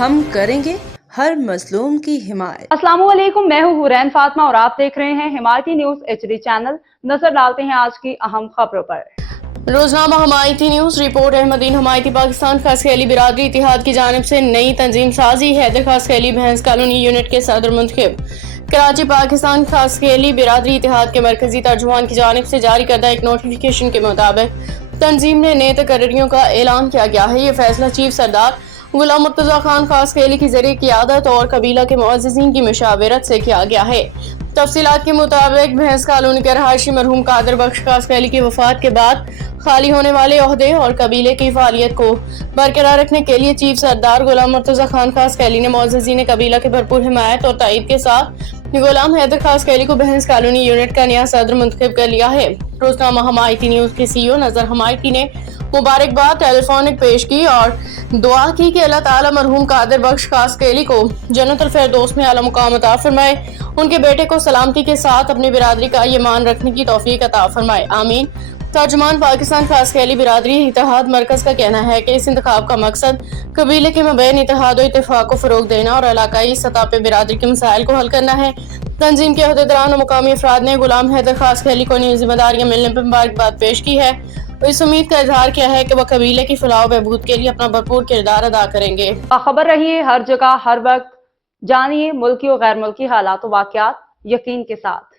ہم کریں گے ہر مظلوم کی حمایت۔ السلام علیکم، میں ہوں حورین فاطمہ اور آپ دیکھ رہے ہیں حمایتی نیوز HD چینل۔ نظر ڈالتے ہیں آج کی اہم خبروں پر۔ روزنامہ حمایتی نیوز رپورٹ۔ احمدین حمایتی پاکستان خاص خیلی برادری اتحاد کی جانب سے نئی تنظیم سازی حیدر خاص خیلی بھینس کالونی یونٹ کے صدر منتخب۔ کراچی۔ پاکستان خاص خیلی برادری اتحاد کے مرکزی ترجمان کی جانب سے جاری کردہ ایک نوٹیفیکیشن کے مطابق تنظیم نے نئے تقرریوں کا اعلان کیا گیا ہے۔ یہ فیصلہ چیف سردار غلام مرتضی خان خاص خیلی کی ذریعے قیادت اور قبیلہ کے معززین کی مشاورت سے کیا گیا ہے۔ تفصیلات کے مطابق بھینس کالونی کے رہائشی مرحوم قادر بخش خاص خیلی کی وفات کے بعد خالی ہونے والے عہدے اور قبیلے کی فعالیت کو برقرار رکھنے کے لیے چیف سردار غلام مرتضی خان خاص خیلی نے معززین قبیلہ کے بھرپور حمایت اور تائید کے ساتھ غلام حیدر خاص خیلی کو بھینس کالونی یونٹ کا نیا صدر منتخب کر لیا ہے۔ روزنامہ حمایتی نیوز کے CEO نذر حمایتی نے مبارکباد ٹیلیفونک پیش کی اور دعا کی کہ اللہ تعالی مرحوم قادر بخش خاص خیلی کو جنت الفردوس میں اعلی مقام عطا فرمائے، ان کے بیٹے کو سلامتی کے ساتھ اپنی برادری کا ایمان رکھنے کی توفیق عطا فرمائے، آمین۔ ترجمان پاکستان خاص خیلی برادری اتحاد مرکز کا کہنا ہے کہ اس انتخاب کا مقصد قبیلے کے مابین اتحاد و اتفاق کو فروغ دینا اور علاقائی سطح پہ برادری کے مسائل کو حل کرنا ہے۔ تنظیم کے عہدیداران اور مقامی افراد نے غلام حیدر خاص خیلی کو نئی ذمہ داریاں ملنے پر مبارکباد پیش کی ہے اور اس امید کا اظہار کیا ہے کہ وہ قبیلے کی فلاح و بہبود کے لیے اپنا بھرپور کردار ادا کریں گے۔ باخبر رہیے ہر جگہ ہر وقت، جانیے ملکی و غیر ملکی حالات و واقعات یقین کے ساتھ۔